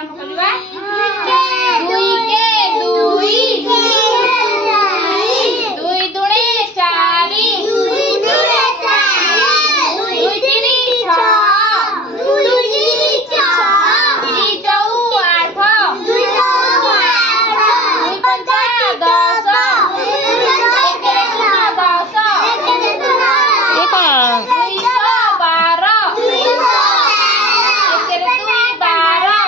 आरंभ करबा दुई के दुई दुई दुणे चारि दुई तीन छह दुई चौ आठ दुई पंचा दस एके दस ये कौन दुई बारह एके दुई बारह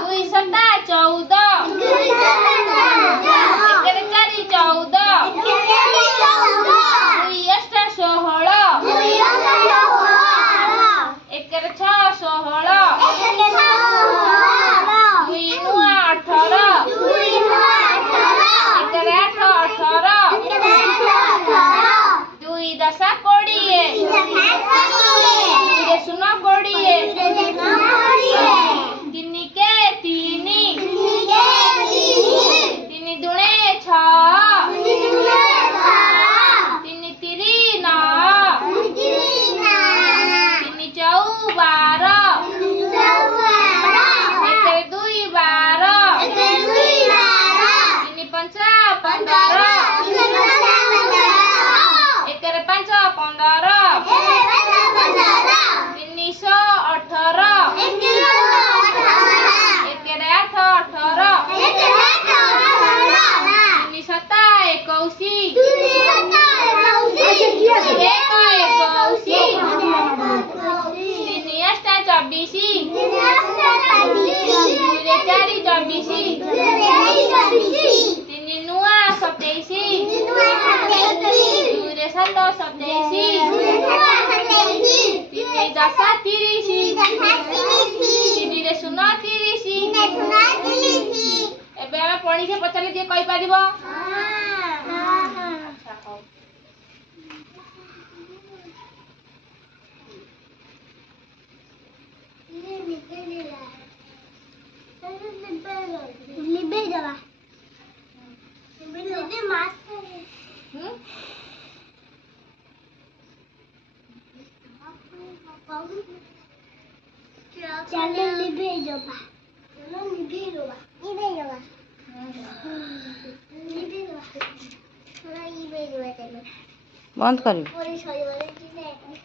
दुई सता 14 एके चारि 14 दुई अष्ट 16 एके 6 16 दुई नुआ 18 एके 8 18 दुई दशा 20 दुई शून्य 20 तीन के तीन तीन दुणे 6 तीन तिरी 9 तीन चौ 12 एके दुई 12 तीन पंचा 15 एके पांच 15 तीन 18 एके 8 18 तीन सता 21 एक 21 तीन अष्ट 24 दुई चारि 24 तीन नुआ 27 दुई 7 27 तीन दशा 30 तीन शून्य 30 एबे हम पढ़ी के पचारे जे कहि पारिबो अच्छा हो चलो लिबे जबा बंद करी।